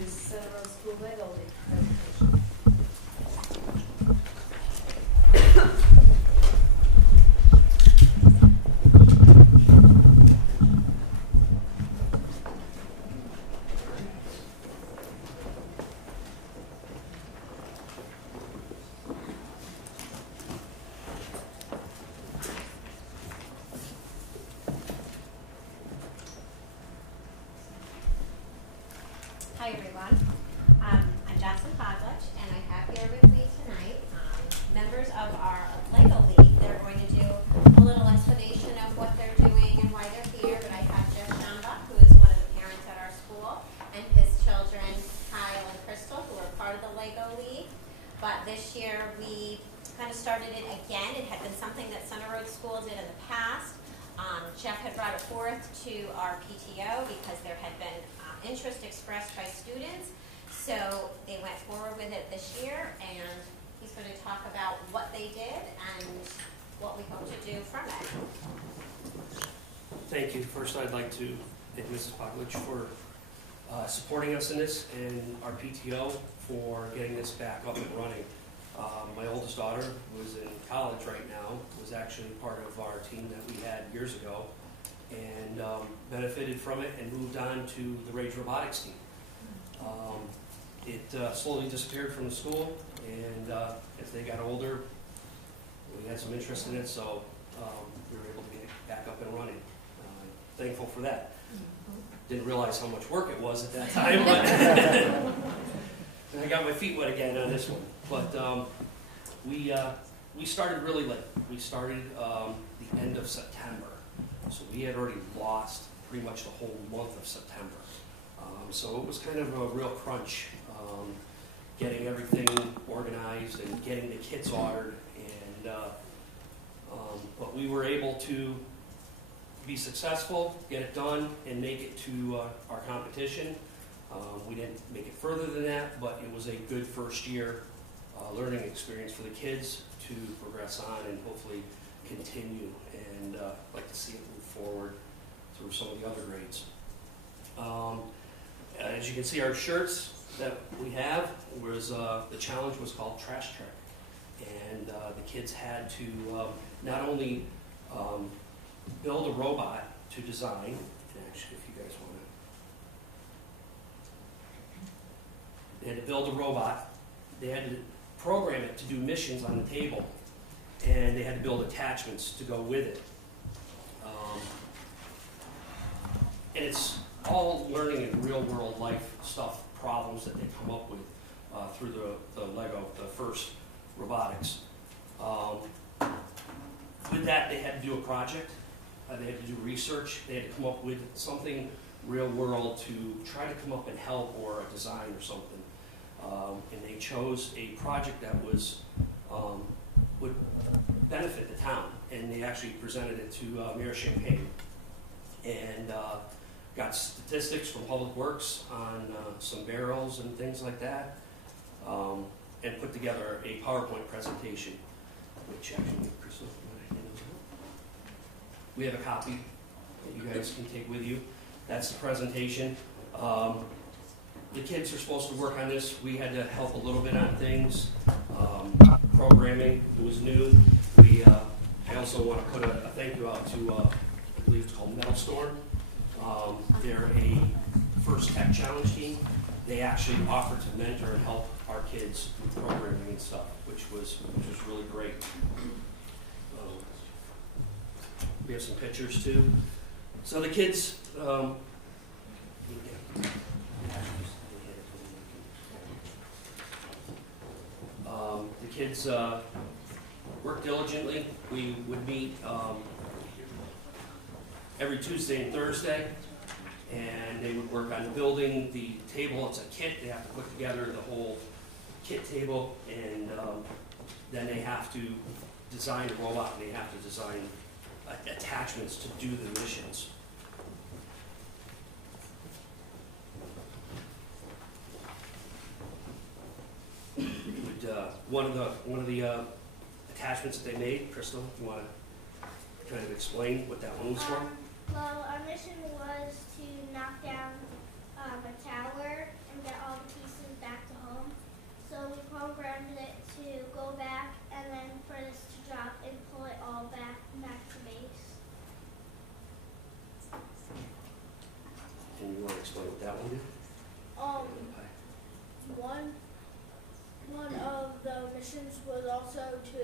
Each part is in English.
his Center Road School Lego League presentation. Hi everyone, I'm Jocelyn Podlich, and I have here with me tonight members of our Lego League. They're going to do a little explanation of what they're doing and why they're here, but I have Jeff Shamba, who is one of the parents at our school, and his children, Kyle and Crystal, who are part of the Lego League. But this year we kind of started it again. It had been something that Center Road School did in the past. Jeff had brought it forth to our PTO because there had been interest expressed by students, so they went forward with it this year, and he's going to talk about what they did and what we hope to do from it. Thank you. First, I'd like to thank Mrs. Podlich for supporting us in this, and our PTO for getting this back up and running. My oldest daughter, who is in college right now, was actually part of our team that we had years ago, and benefited from it and moved on to the Rage Robotics team. It slowly disappeared from the school, and as they got older, we had some interest in it, so we were able to get it back up and running. Thankful for that. Didn't realize how much work it was at that time, but I got my feet wet again on this one. But we started really late. We started the end of September. So we had already lost pretty much the whole month of September. So it was kind of a real crunch, getting everything organized and getting the kits ordered. And but we were able to be successful, get it done, and make it to our competition. We didn't make it further than that, but it was a good first year learning experience for the kids to progress on and hopefully continue, and like to see it move forward through some of the other grades. As you can see, our shirts that we have was the challenge was called Trash Trick, and the kids had to not only build a robot to design, and actually if you guys want to, they had to build a robot, they had to program it to do missions on the table, and they had to build attachments to go with it. And it's all learning in real world life stuff, problems that they come up with through the Lego, the first robotics. With that, they had to do a project, they had to do research, they had to come up with something real world to try to come up and help, or a design or something. And they chose a project that was would benefit the town, and they actually presented it to Mayor Champagne, and got statistics from Public Works on some barrels and things like that, and put together a PowerPoint presentation, which actually, Crystal, we have a copy that you guys can take with you. That's the presentation. The kids are supposed to work on this. We had to help a little bit on things. Programming, it was new. I also want to put a thank you out to, I believe it's called Metal Storm. They're a First Tech Challenge team. They actually offered to mentor and help our kids with programming and stuff, which was really great. We have some pictures too. So the kids, the kids worked diligently. We would meet every Tuesday and Thursday, and they would work on building the table. It's a kit. They have to put together the whole kit table, and then they have to design a robot, and they have to design attachments to do the missions. One of the attachments that they made, Crystal, you want to kind of explain what that one was for? Well, our mission was to knock down a tower and get all the pieces back to home. So we programmed it to go back and then for this to drop and pull it all back to base. Can you want to explain what that one did? One of the missions was also to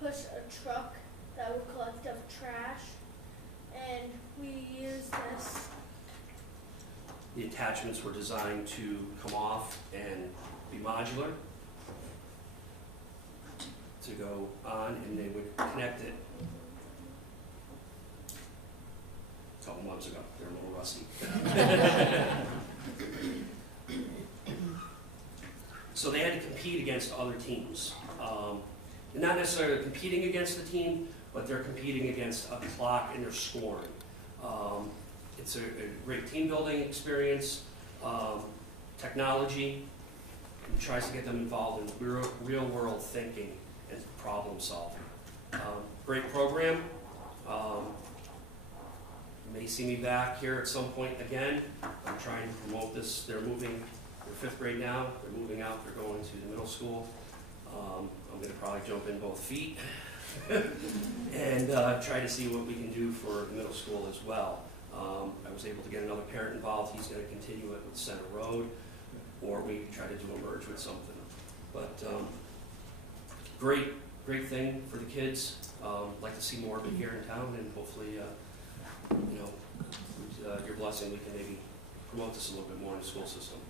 push a truck that would collect up trash, and we used this. The attachments were designed to come off and be modular, to go on, and they would connect it. A couple months ago, they're a little rusty. So they had to compete against other teams. They're not necessarily competing against the team, but they're competing against a clock and they're scoring. It's a great team building experience, technology, and tries to get them involved in real world thinking and problem solving. Great program. You may see me back here at some point again. I'm trying to promote this. They're moving, they're 5th grade now, they're moving out, they're going to the middle school. I'm going to probably jump in both feet and try to see what we can do for the middle school as well. I was able to get another parent involved. He's going to continue it with Center Road, or we try to do a merge with something. But great thing for the kids. Like to see more of it here in town, and hopefully, you know, with your blessing, we can maybe promote this a little bit more in the school system.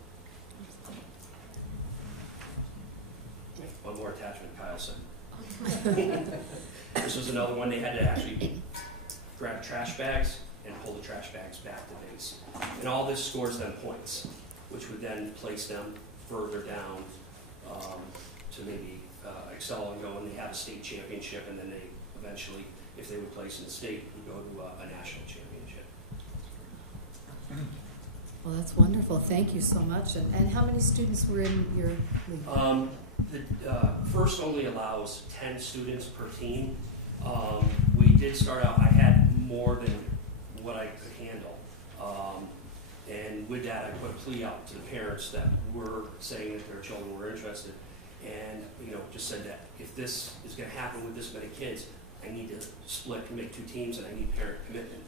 One more attachment, Kyle said. This was another one. They had to actually grab trash bags and pull the trash bags back to base. And all this scores them points, which would then place them further down to maybe excel and go, and they have a state championship, and then they eventually, if they would place in the state, would go to a national championship. Well, that's wonderful. Thank you so much. And how many students were in your league? The first only allows 10 students per team. We did start out, I had more than what I could handle. And with that, I put a plea out to the parents that were saying that their children were interested. And, you know, just said that if this is going to happen with this many kids, I need to split and make 2 teams, and I need parent commitment.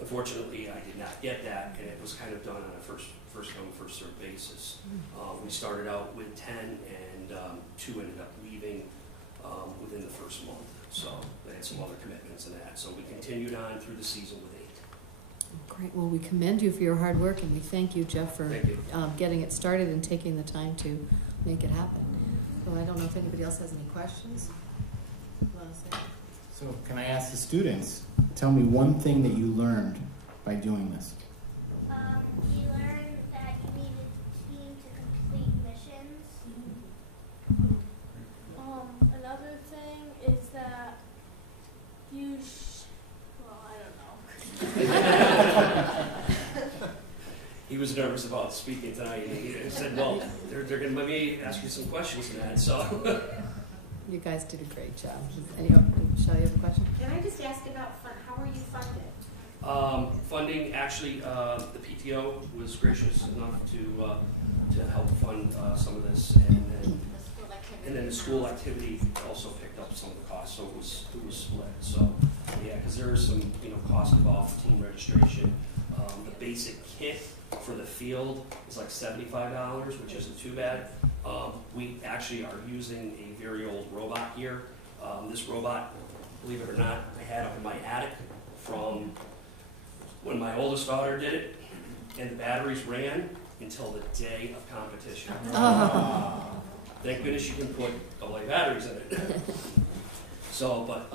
Unfortunately, I did not get that, and it was kind of done on a first come, first served basis. We started out with 10, and 2 ended up leaving within the first month. So they had some other commitments in that. So we continued on through the season with 8. Great. Well, we commend you for your hard work, and we thank you, Jeff, for getting it started and taking the time to make it happen. So I don't know if anybody else has any questions. So can I ask the students, tell me one thing that you learned by doing this? We learned that you need a team to complete missions. Another thing is that you well, I don't know. He was nervous about speaking tonight, and he said, well, they're going to let me ask you some questions in that, so. You guys did a great job. Michelle, you have a question? Can I just ask about how are you funded? Funding, actually, the PTO was gracious enough to help fund some of this, and then the school activity also picked up some of the costs, so it was split. So yeah, because there is some cost involved, team registration. The basic kit for the field is like $75, which isn't too bad. We actually are using a very old robot here. This robot, believe it or not, I had up in my attic from when my oldest daughter did it, and the batteries ran until the day of competition. Thank goodness you can put AA batteries in it. So, but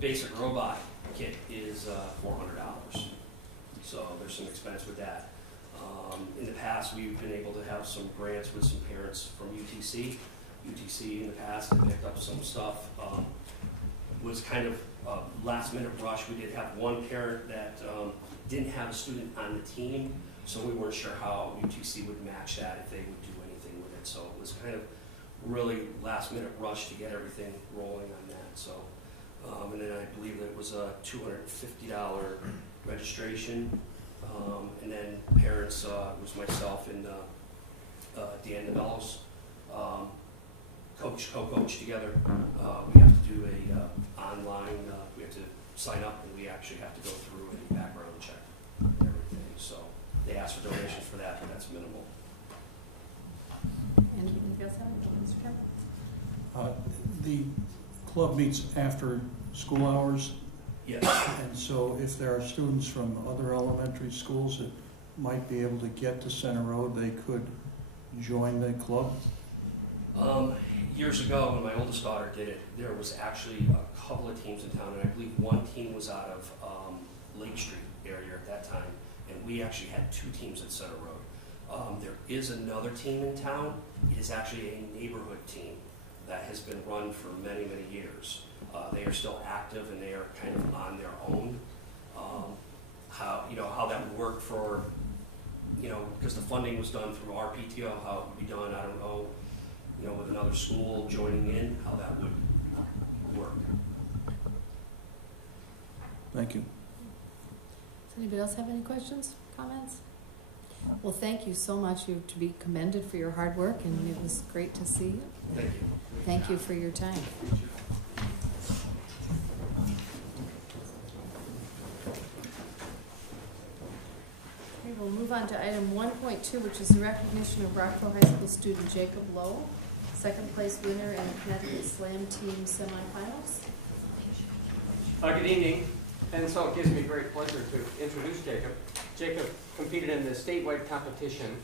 basic robot kit is $400. So there's some expense with that. In the past, we've been able to have some grants with some parents from UTC. UTC in the past had picked up some stuff. Was kind of a last minute rush. We did have one parent that didn't have a student on the team, so we weren't sure how UTC would match that, if they would do anything with it. So it was kind of really last minute rush to get everything rolling on that. So, and then I believe that it was a $250 registration. And then parents, it was myself and Dan DeBello's co-coach together. We have to do a online, we have to sign up, and we actually have to go through a background check and everything. So they ask for donations for that, but that's minimal. Anything else, Mr. Kemp? The club meets after school hours, Yes. and so if there are students from other elementary schools that might be able to get to Center Road, they could join the club? Years ago, when my oldest daughter did it, there was actually a couple of teams in town, and I believe one team was out of Lake Street area at that time, and we actually had 2 teams at Center Road. There is another team in town. It is actually a neighborhood team that has been run for many, many years. They are still active, and they are kind of on their own. How that would work for, because the funding was done through our PTO, how it would be done, I don't know. With another school joining in, how that would work. Thank you. Does anybody else have any questions, comments? Well, thank you so much. You're to be commended for your hard work, and it was great to see you. Thank you. Thank you for your time. Okay, we'll move on to item 1.2, which is the recognition of Rockville High School student Jacob Lowe, second place winner in the Connecticut Slam Team semifinals. Good evening, and so it gives me great pleasure to introduce Jacob. Jacob competed in the statewide competition,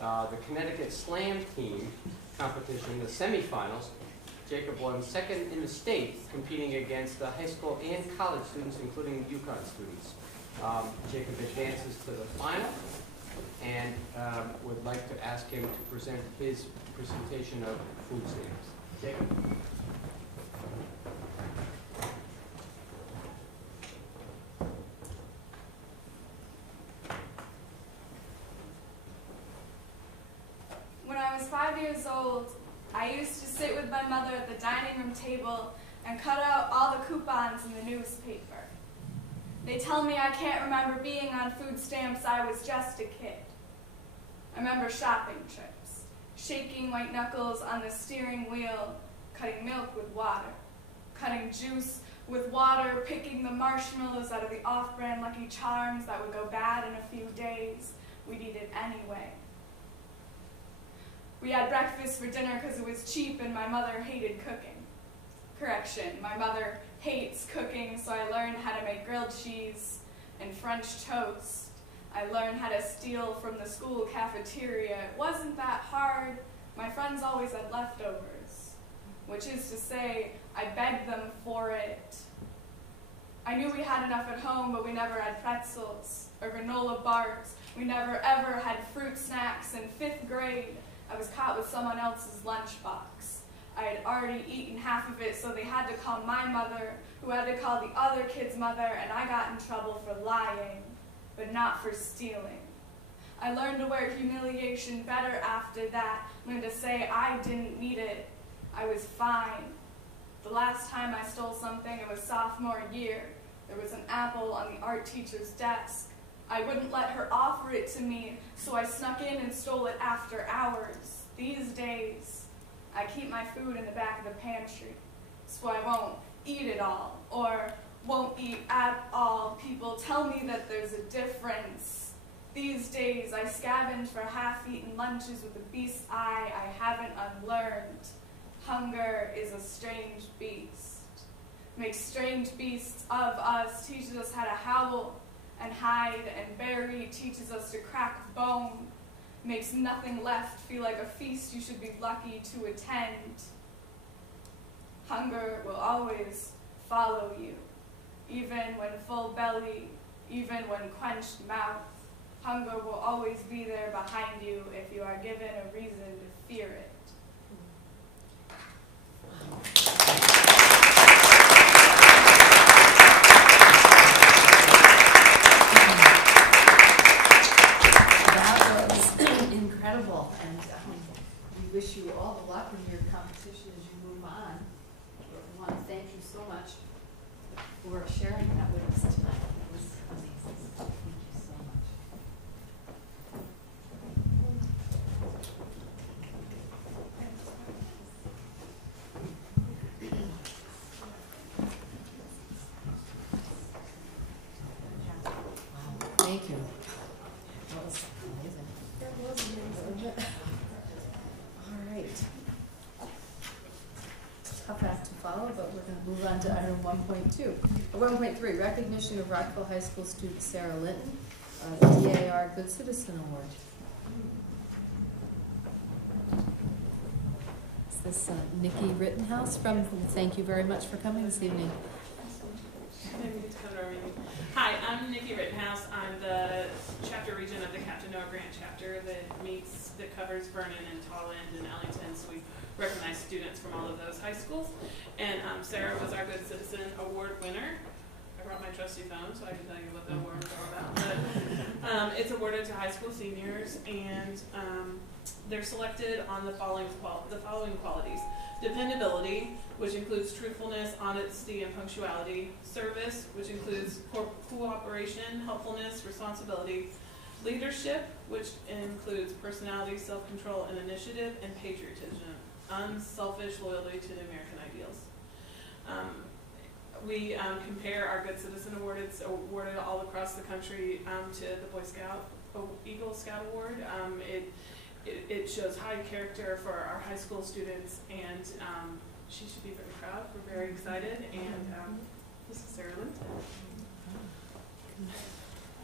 the Connecticut Slam Team competition, the semifinals. Jacob won second in the state, competing against high school and college students, including UConn students. Jacob advances to the final, and would like to ask him to present his presentation of food stamps. Jacob? When I was 5 years old, I used to sit with my mother at the dining room table and cut out all the coupons in the newspaper. They tell me I can't remember being on food stamps. I was just a kid. I remember shopping trips, shaking white knuckles on the steering wheel, cutting milk with water, cutting juice with water, picking the marshmallows out of the off-brand Lucky Charms that would go bad in a few days. We'd eat it anyway. We had breakfast for dinner because it was cheap and my mother hated cooking. Correction, my mother hates cooking, so I learned how to make grilled cheese and French toast. I learned how to steal from the school cafeteria. It wasn't that hard. My friends always had leftovers, which is to say, I begged them for it. I knew we had enough at home, but we never had pretzels or granola bars. We never ever had fruit snacks. In 5th grade, I was caught with someone else's lunchbox. I had already eaten half of it, so they had to call my mother, who had to call the other kid's mother, and I got in trouble for lying, but not for stealing. I learned to wear humiliation better after that, learned to say I didn't need it. I was fine. The last time I stole something, it was sophomore year. There was an apple on the art teacher's desk. I wouldn't let her offer it to me, so I snuck in and stole it after hours. These days, I keep my food in the back of the pantry, so I won't eat it all, or won't eat at all. People tell me that there's a difference. These days, I scavenge for half-eaten lunches with a beast's eye I haven't unlearned. Hunger is a strange beast. Makes strange beasts of us, teaches us how to howl and hide and bury, teaches us to crack bone, makes nothing left feel like a feast you should be lucky to attend. Hunger will always follow you, even when full belly, even when quenched mouth. Hunger will always be there behind you if you are given a reason to fear it. That was incredible, and we wish you all the luck in your competition as you move on. We want to thank you so much for sharing that with us tonight. That was amazing. Thank you so much. Thank you. That was amazing. That was amazing. All right. Tough act to follow, but we're going to move on to item 1.2. 1.3, recognition of Rockville High School student Sarah Linton, the DAR Good Citizen Award. Is this Nikki Rittenhouse from, thank you very much for coming this evening. Hi, I'm Nikki Rittenhouse. I'm the chapter regent of the Captain Noah Grant chapter that covers Vernon and Tolland and Ellington. So we recognize students from all of those high schools. And Sarah was our Good Citizen Award winner. I brought my trusty phone so I can tell you what the award is all about. But it's awarded to high school seniors, and they're selected on the following qualities: dependability, which includes truthfulness, honesty, and punctuality; service, which includes cooperation, helpfulness, responsibility; leadership, which includes personality, self-control, and initiative; and patriotism, unselfish loyalty to the American ideals. We compare our Good Citizen Award. It's awarded all across the country to the Boy Scout Eagle Scout Award. It shows high character for our high school students, and she should be very proud. We're very excited, and this is Sarah Linton.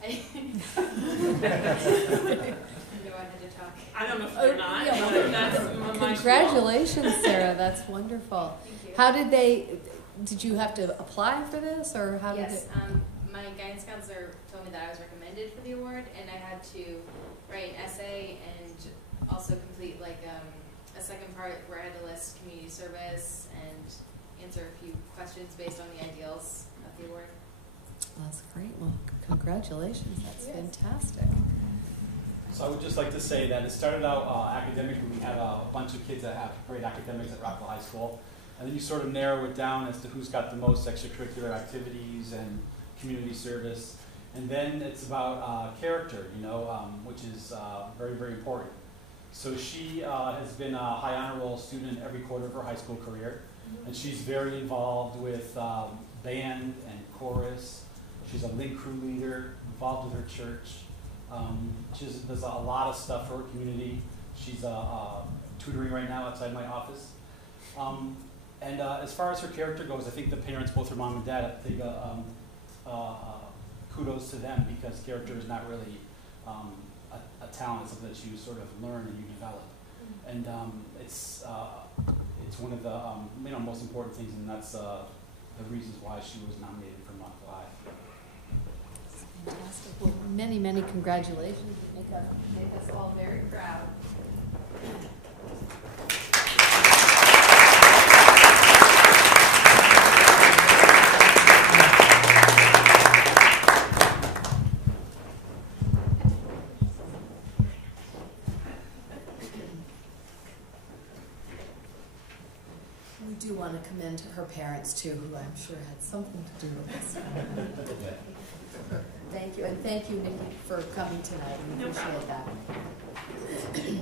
Do I need to talk? I don't know if you're not, but that's my Congratulations, Sarah. That's wonderful. Thank you. How did you have to apply for this, or how did Yes, it? my guidance counselor told me that I was recommended for the award, and I had to write an essay and also complete like a second part where I had to list community service and answer a few questions based on the ideals of the award. That's great. Well, congratulations. That's Yes. fantastic. So I would just like to say that it started out academically. We had a bunch of kids that have great academics at Rockville High School. And then you sort of narrow it down as to who's got the most extracurricular activities and community service. And then it's about character, which is very, very important. So she has been a high honor roll student every quarter of her high school career. And she's very involved with band and chorus. She's a link crew leader, involved with her church. She does a lot of stuff for her community. She's tutoring right now outside my office. And as far as her character goes, I think the parents, both her mom and dad, I think kudos to them, because character is not really a talent. It's something that you sort of learn and you develop. And it's one of the most important things, and that's the reasons why she was nominated for Month Live. Fantastic. Well, many, many congratulations. You make us all very proud. We do want to commend her parents too, who I'm sure had something to do with this. Thank you, and thank you, Nikki, for coming tonight. We appreciate that. Okay,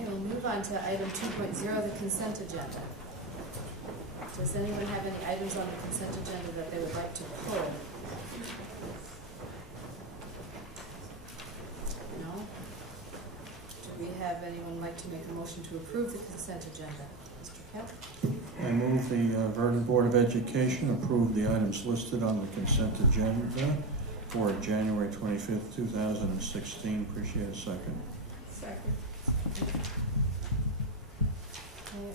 we'll move on to item 2.0, the consent agenda. Does anyone have any items on the consent agenda that they would like to pull? No? Do we have anyone like to make a motion to approve the consent agenda? Mr. Kemp? I move the Vernon Board of Education approve the items listed on the consent agenda for January 25th, 2016. Appreciate a second. Second. Okay,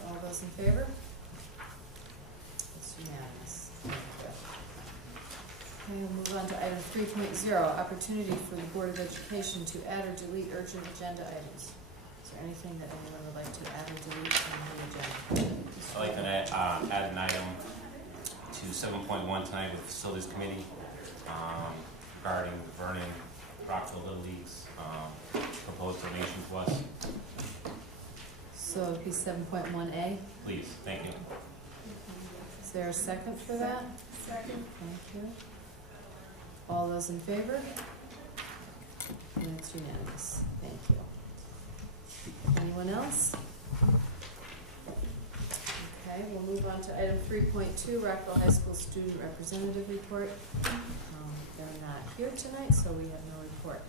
all those in favor? It's unanimous. Thank you. Okay, we'll move on to item 3.0, opportunity for the Board of Education to add or delete urgent agenda items. Is there anything that anyone would like to add or delete from the agenda? I'd like to add an item to 7.1 tonight with the Facilities Committee regarding the Vernon Rockville Little League's proposed donation to us. So it'd be 7.1A. Please, thank you. Is there a second for that? Second. Thank you. All those in favor? And it's unanimous. Thank you. Anyone else? Okay, we'll move on to item 3.2, Rockville High School Student Representative Report. They're not here tonight, so we have no report.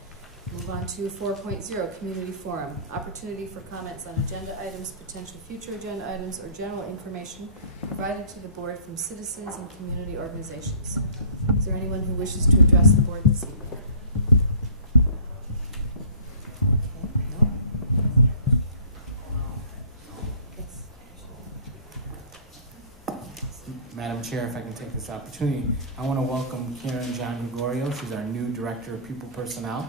Move on to 4.0, Community Forum. Opportunity for comments on agenda items, potential future agenda items, or general information provided to the board from citizens and community organizations. Is there anyone who wishes to address the board this evening? Okay, no? Yes. Madam Chair, if I can take this opportunity, I want to welcome Karen John Gregorio. She's our new Director of People Personnel.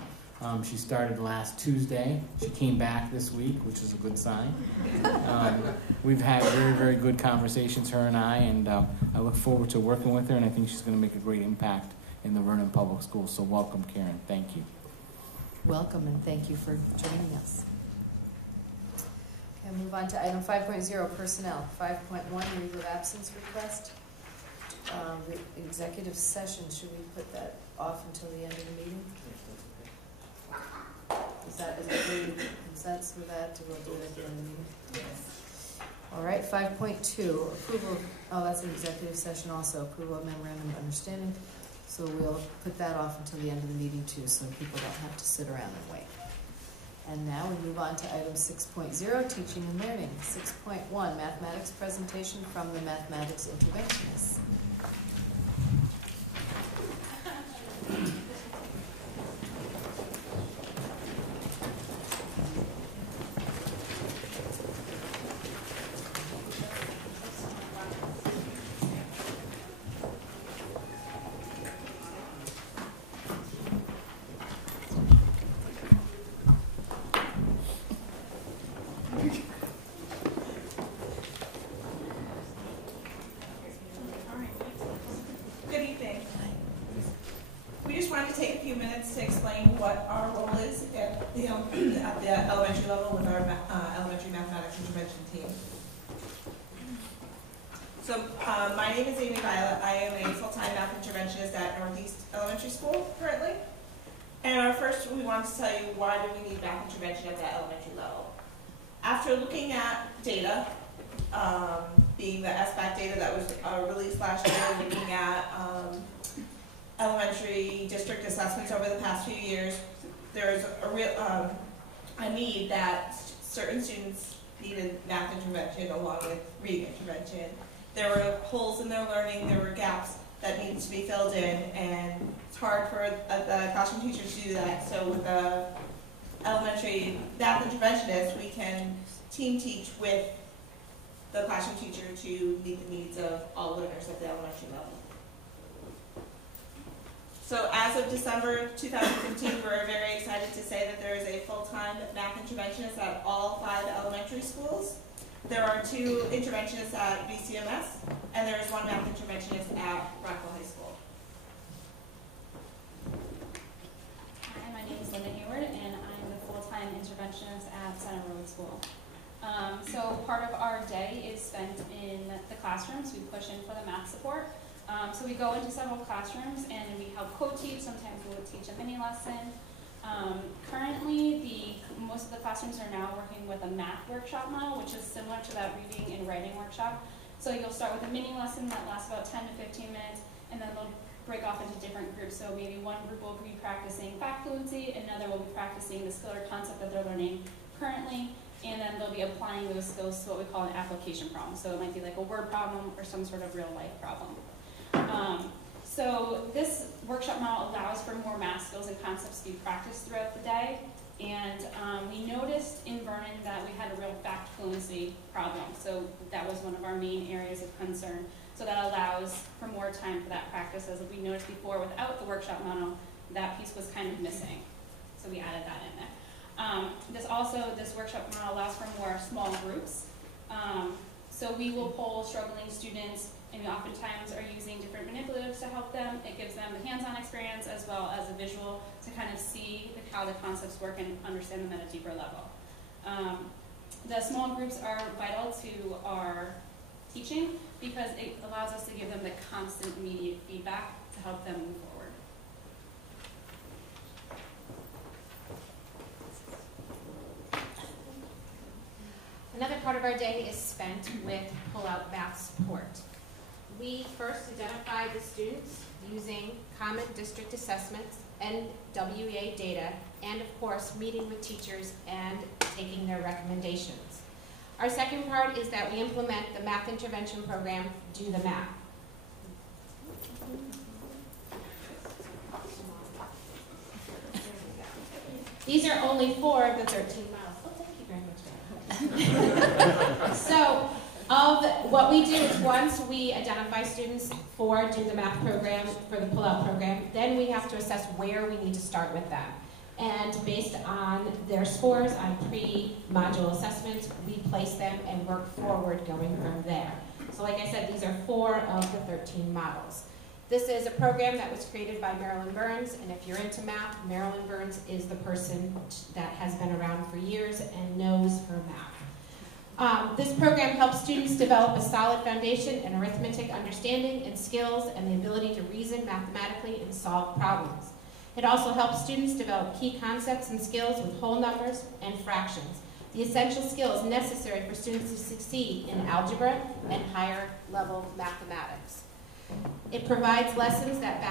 She started last Tuesday. She came back this week, which is a good sign. We've had very, very good conversations, her and I look forward to working with her, and I think she's going to make a great impact in the Vernon Public Schools. So welcome, Karen. Thank you. Welcome, and thank you for joining us. Okay, move on to item 5.0, Personnel. 5.1, Leave of Absence Request. The executive session, should we put that off until the end of the meeting? Is everybody consensus with that, to go do it at the end of the meeting? Yes. All right, 5.2, approval, that's an executive session also, approval of memorandum of understanding. So we'll put that off until the end of the meeting too, so people don't have to sit around and wait. And now we move on to item 6.0, teaching and learning. 6.1, mathematics presentation from the mathematics interventionists. To tell you why do we need math intervention at that elementary level. After looking at data, being the SBAC data that was released last year, looking at elementary district assessments over the past few years, there's a real a need that certain students needed math intervention along with reading intervention. There were holes in their learning, there were gaps that needed to be filled in, and it's hard for the classroom teachers to do that. So with the elementary math interventionist, we can team teach with the classroom teacher to meet the needs of all learners at the elementary level. So as of December 2015, we're very excited to say that there is a full-time math interventionist at all 5 elementary schools. There are 2 interventionists at VCMS, and there is 1 math interventionist at Rockwell High School. Hi, my name is Linda Hayward, and I'm the full-time interventionist at Center Road School. So part of our day is spent in the classrooms. We push in for the math support. So we go into several classrooms and we help co-teach. Sometimes we'll teach a mini lesson. Currently, most of the classrooms are now working with a math workshop model, which is similar to that reading and writing workshop. So you'll start with a mini lesson that lasts about 10 to 15 minutes, and then they'll break off into different groups. So maybe one group will be practicing fact fluency, another will be practicing the skill or concept that they're learning currently, and then they'll be applying those skills to what we call an application problem. So it might be like a word problem or some sort of real life problem. So this workshop model allows for more math skills and concepts to be practiced throughout the day. And we noticed in Vernon that we had a real fact fluency problem. So that was one of our main areas of concern. So that allows for more time for that practice. As we noticed before, without the workshop model, that piece was kind of missing. So we added that in there. This workshop model allows for more small groups. So we will poll struggling students, and we oftentimes are using different manipulatives to help them. It gives them the hands-on experience as well as a visual to kind of see how the concepts work and understand them at a deeper level. The small groups are vital to our teaching because it allows us to give them the constant immediate feedback to help them move forward. Another part of our day is spent with pull-out math support. we first identified the students using common district assessments, NWEA data, and of course, meeting with teachers and taking their recommendations. Our second part is that we implement the math intervention program, Do the Math. These are only 4 of the 13 miles. Oh, thank you very much. So, of what we do is once we identify students for Do the Math program, for the pull-out program, then we have to assess where we need to start with them. And based on their scores on pre-module assessments, we place them and work forward going from there. So like I said, these are 4 of the 13 models. This is a program that was created by Marilyn Burns, and if you're into math, Marilyn Burns is the person that has been around for years and knows her math. This program helps students develop a solid foundation in arithmetic understanding and skills and the ability to reason mathematically and solve problems. It also helps students develop key concepts and skills with whole numbers and fractions, the essential skills necessary for students to succeed in algebra and higher level mathematics. It provides lessons that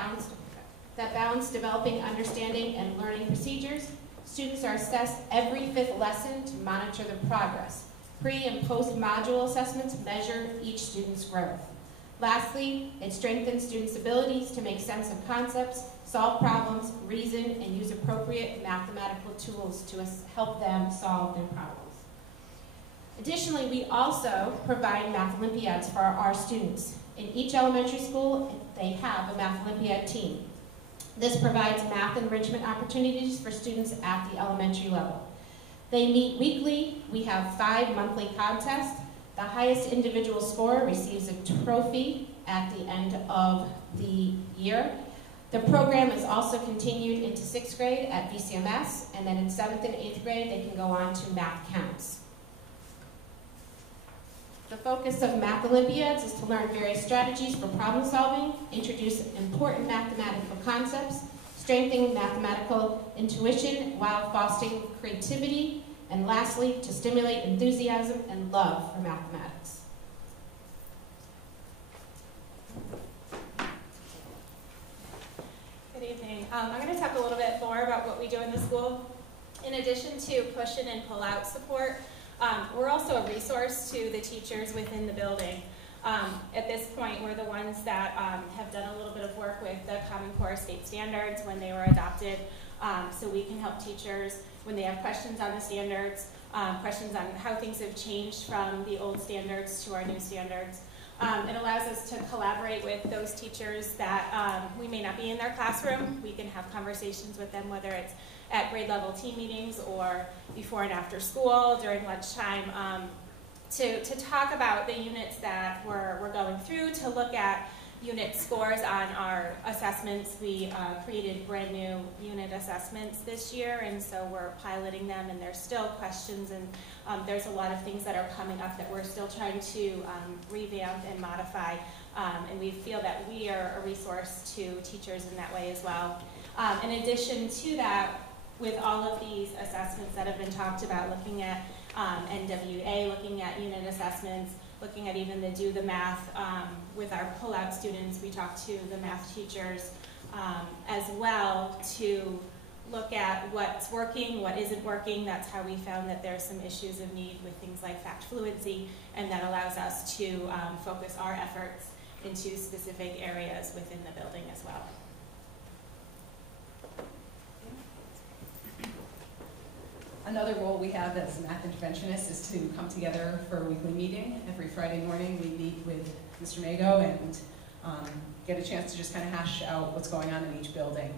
balance developing understanding and learning procedures. Students are assessed every 5th lesson to monitor their progress. Pre- and post-module assessments measure each student's growth. Lastly, it strengthens students' abilities to make sense of concepts, solve problems, reason, and use appropriate mathematical tools to help them solve their problems. Additionally, we also provide Math Olympiads for our students. In each elementary school, they have a Math Olympiad team. This provides math enrichment opportunities for students at the elementary level. They meet weekly. We have 5 monthly contests. The highest individual scorer receives a trophy at the end of the year. The program is also continued into 6th grade at VCMS, and then in 7th and 8th grade, they can go on to Math Counts. The focus of Math Olympiads is to learn various strategies for problem solving, introduce important mathematical concepts, strengthen mathematical intuition while fostering creativity, and lastly, to stimulate enthusiasm and love for mathematics. Good evening. I'm going to talk a little bit more about what we do in the school. In addition to push-in and pull-out support, we're also a resource to the teachers within the building. At this point, we're the ones that have done a little bit of work with the Common Core state standards when they were adopted, so we can help teachers when they have questions on the standards, questions on how things have changed from the old standards to our new standards. It allows us to collaborate with those teachers that we may not be in their classroom. We can have conversations with them, whether it's at grade level team meetings or before and after school, during lunchtime, to talk about the units that we're going through, to look at unit scores on our assessments. We created brand new unit assessments this year, and so we're piloting them, and there's still questions, and there's a lot of things that are coming up that we're still trying to revamp and modify, and we feel that we are a resource to teachers in that way as well. In addition to that, with all of these assessments that have been talked about, looking at NWA, looking at unit assessments, looking at even the Do the Math with our pull-out students, we talk to the math teachers as well to look at what's working, what isn't working. That's how we found that there's some issues of need with things like fact fluency, and that allows us to focus our efforts into specific areas within the building as well. Another role we have as math interventionists is to come together for a weekly meeting. Every Friday morning we meet with Mr. Mago and get a chance to just kind of hash out what's going on in each building.